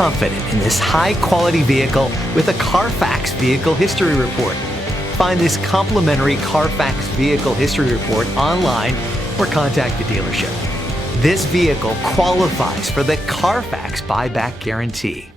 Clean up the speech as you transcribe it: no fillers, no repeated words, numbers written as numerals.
confident in this high-quality vehicle with a Carfax Vehicle History Report. Find this complimentary Carfax Vehicle History Report online or contact the dealership. This vehicle qualifies for the Carfax Buyback Guarantee.